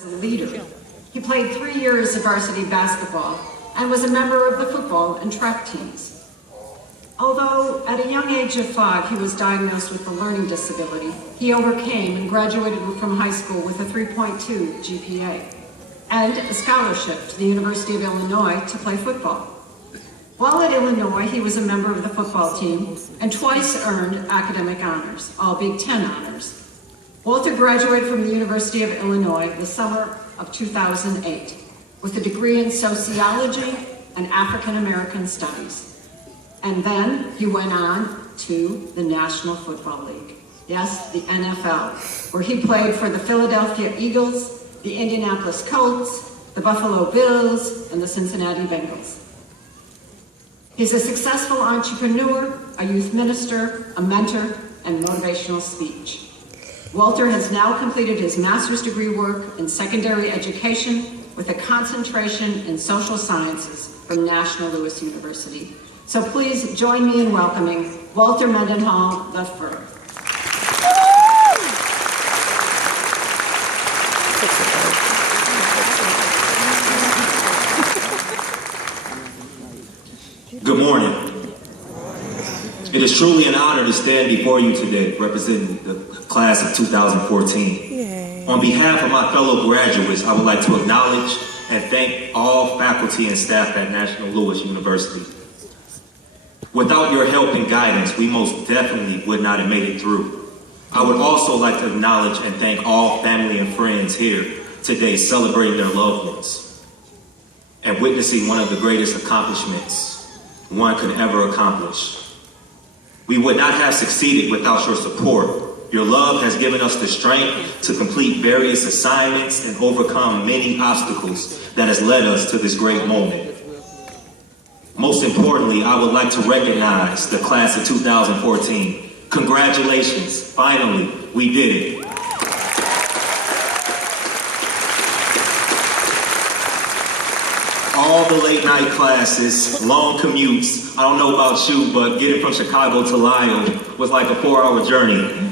as a leader. He played 3 years of varsity basketball and was a member of the football and track teams. Although at a young age of 5 he was diagnosed with a learning disability, he overcame and graduated from high school with a 3.2 GPA and a scholarship to the University of Illinois to play football. While at Illinois, he was a member of the football team and twice earned academic honors, all Big Ten honors. Walter graduated from the University of Illinois the summer of 2008 with a degree in sociology and African American studies. And then he went on to the National Football League, yes, the NFL, where he played for the Philadelphia Eagles, the Indianapolis Colts, the Buffalo Bills, and the Cincinnati Bengals. He's a successful entrepreneur, a youth minister, a mentor, and motivational speech. Walter has now completed his master's degree work in secondary education with a concentration in social sciences from National Louis University. So please join me in welcoming Walter Mendenhall III. Good morning. It is truly an honor to stand before you today representing the class of 2014. Yay. On behalf of my fellow graduates, I would like to acknowledge and thank all faculty and staff at National Louis University. Without your help and guidance, we most definitely would not have made it through. I would also like to acknowledge and thank all family and friends here today celebrating their loved ones and witnessing one of the greatest accomplishments one could ever accomplish. We would not have succeeded without your support. Your love has given us the strength to complete various assignments and overcome many obstacles that has led us to this great moment. Most importantly, I would like to recognize the class of 2014. Congratulations, finally, we did it. All the late night classes, long commutes. I don't know about you, but getting from Chicago to Lisle was like a 4-hour journey.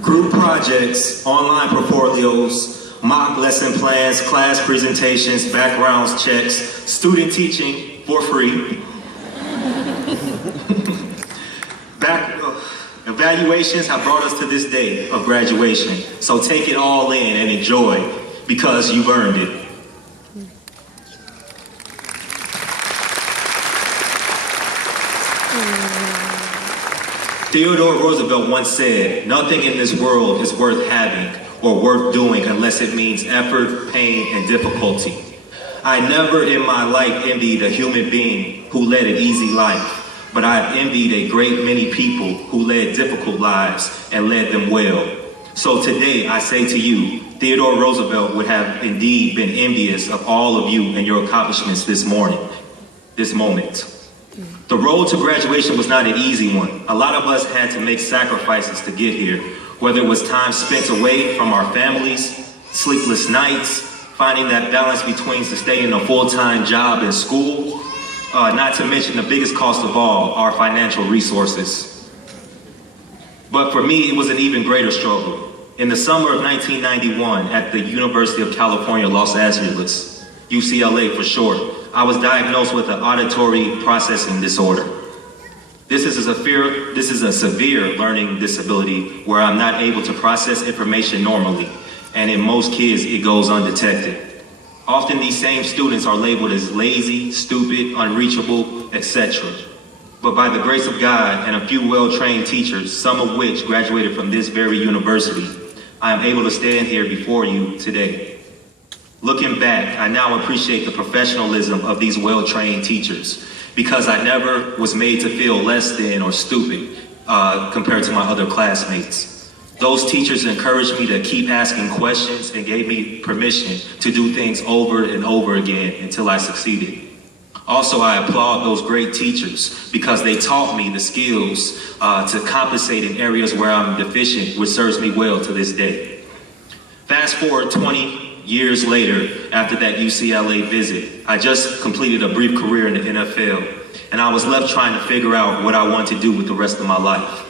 Group projects, online portfolios, mock lesson plans, class presentations, backgrounds checks, student teaching for free. Evaluations have brought us to this day of graduation. So take it all in and enjoy because you've earned it. Theodore Roosevelt once said, "Nothing in this world is worth having or worth doing unless it means effort, pain, and difficulty." I never in my life envied a human being who led an easy life, but I have envied a great many people who led difficult lives and led them well. So today I say to you, Theodore Roosevelt would have indeed been envious of all of you and your accomplishments this moment. The road to graduation was not an easy one. A lot of us had to make sacrifices to get here, whether it was time spent away from our families, sleepless nights, finding that balance between sustaining a full-time job and school, not to mention the biggest cost of all, our financial resources. But for me, it was an even greater struggle. In the summer of 1991, at the University of California, Los Angeles, UCLA for short, I was diagnosed with an auditory processing disorder. This is a severe learning disability where I'm not able to process information normally, and in most kids, it goes undetected. Often these same students are labeled as lazy, stupid, unreachable, etc. But by the grace of God and a few well-trained teachers, some of which graduated from this very university, I am able to stand here before you today. Looking back, I now appreciate the professionalism of these well-trained teachers because I never was made to feel less than or stupid compared to my other classmates. Those teachers encouraged me to keep asking questions and gave me permission to do things over and over again until I succeeded. Also, I applaud those great teachers because they taught me the skills to compensate in areas where I'm deficient, which serves me well to this day. Fast forward 20 years later, after that UCLA visit, I just completed a brief career in the NFL, and I was left trying to figure out what I wanted to do with the rest of my life.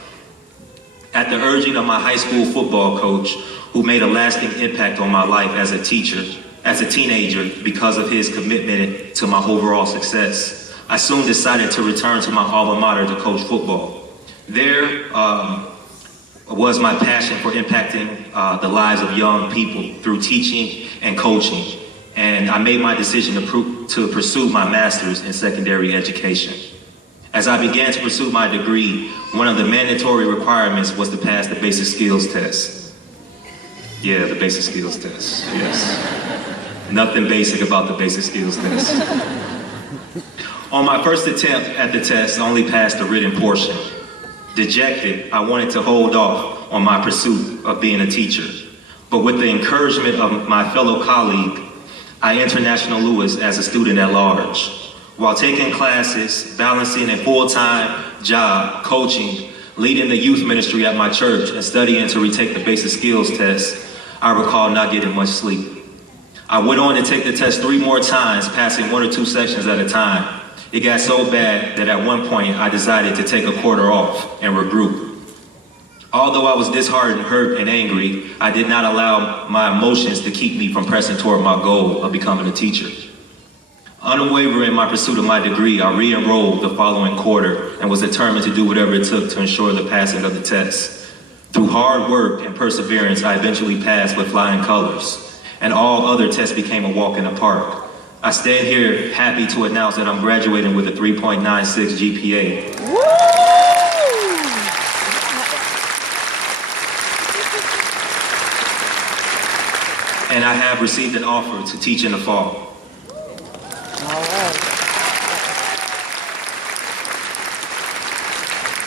At the urging of my high school football coach, who made a lasting impact on my life as a teenager because of his commitment to my overall success, I soon decided to return to my alma mater to coach football. There was my passion for impacting the lives of young people through teaching and coaching, and I made my decision to pursue my master's in secondary education. As I began to pursue my degree, one of the mandatory requirements was to pass the basic skills test. Yeah, the basic skills test, yes. Nothing basic about the basic skills test. On my first attempt at the test, I only passed the written portion. Dejected, I wanted to hold off on my pursuit of being a teacher. But with the encouragement of my fellow colleague, I entered National Louis as a student at large. While taking classes, balancing a full-time job, coaching, leading the youth ministry at my church, and studying to retake the basic skills test, I recall not getting much sleep. I went on to take the test 3 more times, passing 1 or 2 sections at a time. It got so bad that at one point I decided to take a quarter off and regroup. Although I was disheartened, hurt, and angry, I did not allow my emotions to keep me from pressing toward my goal of becoming a teacher. Unwavering in my pursuit of my degree, I re-enrolled the following quarter and was determined to do whatever it took to ensure the passing of the test. Through hard work and perseverance, I eventually passed with flying colors, and all other tests became a walk in the park. I stand here happy to announce that I'm graduating with a 3.96 GPA. Woo! And I have received an offer to teach in the fall.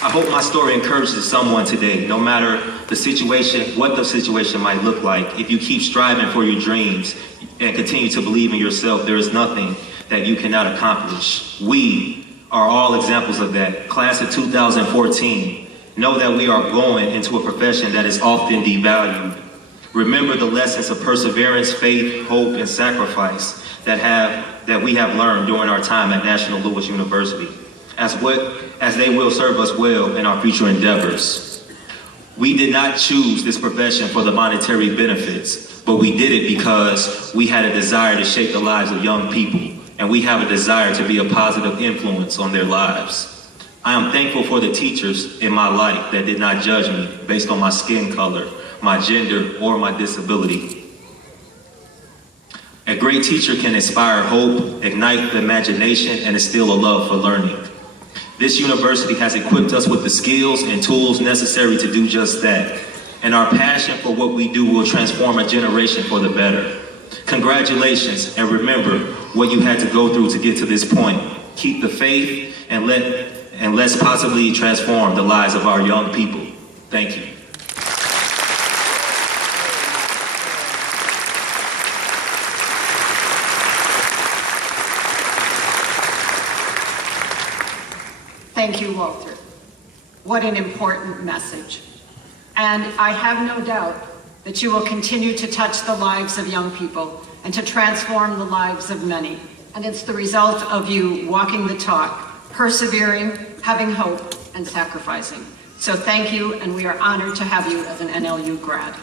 I hope my story encourages someone today, no matter the situation, what the situation might look like. If you keep striving for your dreams and continue to believe in yourself, there is nothing that you cannot accomplish. We are all examples of that. Class of 2014, know that we are going into a profession that is often devalued. Remember the lessons of perseverance, faith, hope, and sacrifice that we have learned during our time at National Louis University, as they will serve us well in our future endeavors. We did not choose this profession for the monetary benefits, but we did it because we had a desire to shape the lives of young people, and we have a desire to be a positive influence on their lives. I am thankful for the teachers in my life that did not judge me based on my skin color, my gender, or my disability. A great teacher can inspire hope, ignite the imagination, and instill a love for learning. This university has equipped us with the skills and tools necessary to do just that, and our passion for what we do will transform a generation for the better. Congratulations, and remember what you had to go through to get to this point. Keep the faith, and let's possibly transform the lives of our young people. Thank you. Thank you, Walter. What an important message. And I have no doubt that you will continue to touch the lives of young people and to transform the lives of many. And it's the result of you walking the talk, persevering, having hope, and sacrificing. So thank you, and we are honored to have you as an NLU grad.